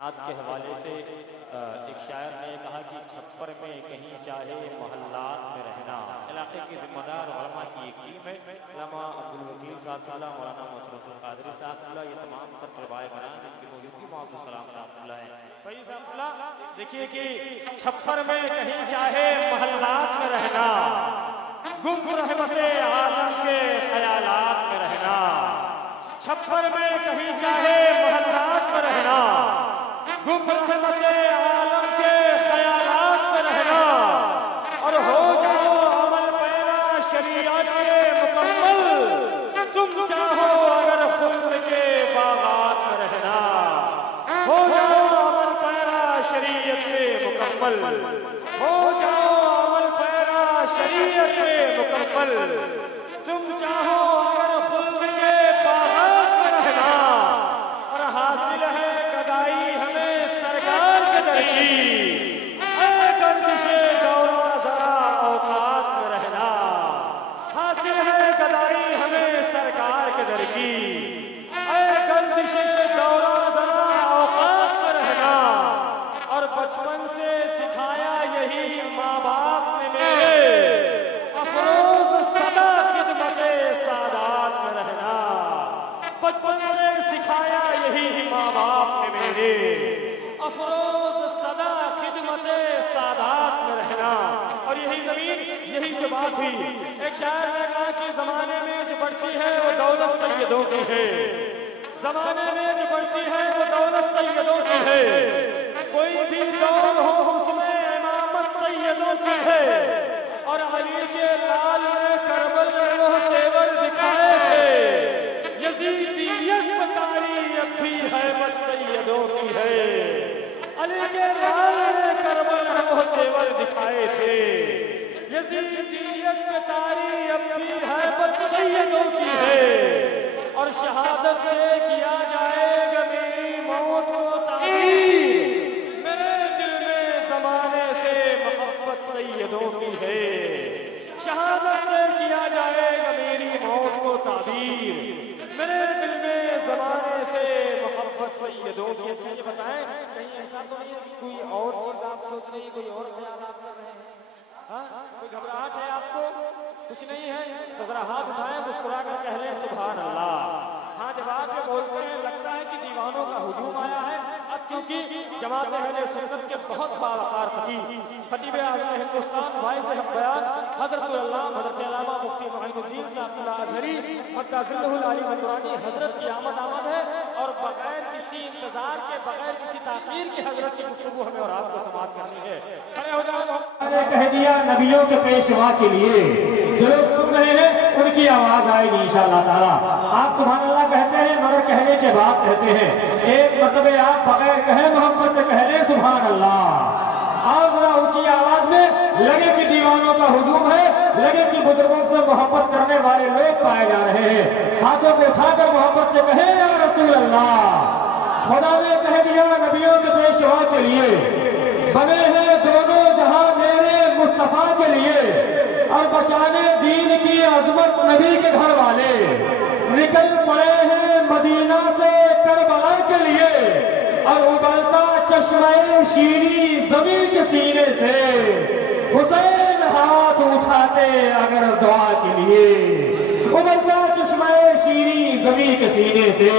آج کے حوالے سے ایک شاعر نے کہا کہ چھپر میں کہیں چاہے محلات میں رہنا، علاقے کے ذمہ دار علماء کی ایک ٹیم ہے، علامہ عبدالوکیل صاحب اللہ، مولانا مشرف القادری صاحب اللہ، یہ تمام تر طلبائے کرام جن کی موجودگی محمد السلام صاحب اللہ ہے۔ بھائی صاحب اللہ دیکھیے کہ چھپر میں کہیں چاہے محلات میں رہنا، گم رحمت عالم کے خیالات میں رہنا، چھپر میں کہیں چاہے محلات میں رہنا، گم رحمت عالم کے خیالات میں رہنا، اور ہو جاؤ عمل پیرا شریعت کے مکمل، تم چاہو اگر خلد کے باغات میں رہنا، ہو جاؤ عمل پیرا شریعت کے مکمل، ہو جاؤ عمل پیرا شریعت کے مکمل، تم چاہو اگر خلد کے باغات میں رہنا، اور حاصل ہے گدائی ہمیں سرکار کے در کی، اے گردش دورہ ذرا اوقات میں رہنا، حاصل ہے گدائی ہمیں سرکار کے در کی، اے گردش دورہ ذرا اوقات میں رہنا، اور بچپن سے سکھایا یہی ماں باپ نے میرے، افروز سدا خدمت سادات میں رہنا، بچپن سے سکھایا یہی ماں باپ نے میرے، افروز سدا خدمت سادات میں رہنا۔ اور یہی زمین، یہی جو بات ہوئی، ایک شاعر نے کہا کہ زمانے میں جو بڑھتی ہے وہ دولت سیدوں کی ہے، زمانے میں جو بڑھتی ہے وہ دولت سیدوں کی ہے، کوئی بھی دور ہو اس میں امامت سیدوں کی ہے، اور علی کے لال نے کربل میں وہ تیور دکھائے تھے، یزیدیت بتاری اب بھی ہیبت سیدوں کی ہے، علی کے لال نے کربل میں وہ تیور دکھائے تھے، یزیدیت بتاری اب بھی ہیبت سیدوں کی ہے، اور شہادت سے کیا جائے گا میری موت کو تعبیر، میرے دل میں زمانے سے محبت سیدوں کی ہے، شہادت سے کیا جائے گا میری موت کو تعبیر، میرے دل میں زمانے سے محبت سیدوں کی۔ اچھا یہ بتائیں کہیں ایسا تو نہیں ہے کہ کوئی اور چیز آپ سوچ رہی ہیں، کوئی اور خیالات کر رہے ہیں؟ ہاں کوئی گھبراہٹ ہے آپ کو؟ کچھ نہیں ہے تو ذرا ہاتھ اٹھائیں، مسکرا کر کہہ لیں سبحان اللہ۔ ہاں جب آپ یہ بولتے ہیں لگتا ہے کہ دیوانوں کا ہجوم آیا ہے، اب چونکہ جماعت اہل سنت کے بہت باوقار خطیب اعظم ہندوستان واعظ حق بیان حضرت العلامہ حضرت علامہ مفتی معین الدین صاحب اللہ ازہری مدظلہ العلی مدرانی حضرت کی آمد ہے، اور بغیر کسی انتظار کے، بغیر کسی تاخیر کے حضرت کی گفتگو ہمیں اور آپ کو سماعت کرنی ہے۔ کھڑے ہو جاؤ۔ کہہ دیا نبیوں کے پیشوا کے لیے جو لوگ سن رہے ہیں ان کی آواز آئے گی انشاءاللہ تعالیٰ۔ آپ سبحان اللہ کہتے ہیں مگر کہنے کے بعد کہتے ہیں، ایک مرتبہ آپ بغیر کہے محبت سے کہہ لیں سبحان اللہ۔ آپ ذرا اونچی آواز میں، لگے کہ دیوانوں کا ہجوم ہے، لگے کہ بزرگوں سے محبت کرنے والے لوگ پائے جا رہے ہیں، ہاتھوں کو اٹھا کر محبت سے کہیں یا رسول اللہ۔ خدا نے کہہ دیا نبیوں کے پیشوا کے لیے، بنے ہیں دونوں جہاں میرے مصطفیٰ کے لیے، اور بچانے دین کی عظمت نبی کے گھر والے، نکل پڑے ہیں مدینہ سے کربلا کے لیے، اور ابلتا چشمہ شیریں زمین کے سینے سے، حسین ہاتھ اٹھاتے اگر دعا کے لیے، ابلتا چشمہ شیریں زمین کے سینے سے،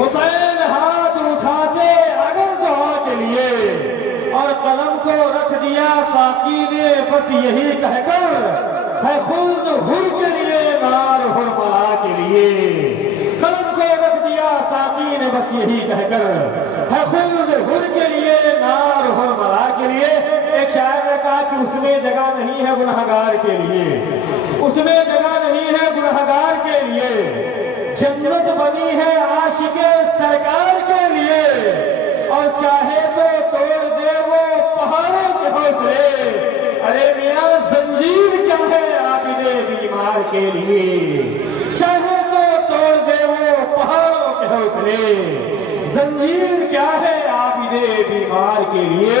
حسین ہاتھ اٹھاتے اگر دعا کے لیے، اور قلم کو رکھ دیا ساقی نے بس یہی کہہ کر، ہے خلد حر کے لیے نار حرملا کے لیے، قلم کو رکھ دیا ساقی نے بس یہی کہہ کر، ہے خلد حر کے لیے نار حرملا کے لیے۔ ایک شاعر نے کہا کہ اس میں جگہ نہیں ہے گنہگار کے لیے، اس میں جگہ نہیں ہے گنہگار کے لیے، جنت بنی ہے عاشق سرکار کے لیے، اور چاہے تو توڑ دے وہ پہاڑوں کے حوصلے، ارے میاں زنجیر کیا ہے عابد بیمار کے لیے، چاہے تو توڑ دے وہ پہاڑوں کے حوصلے، زنجیر کیا ہے عابد بیمار کے لیے۔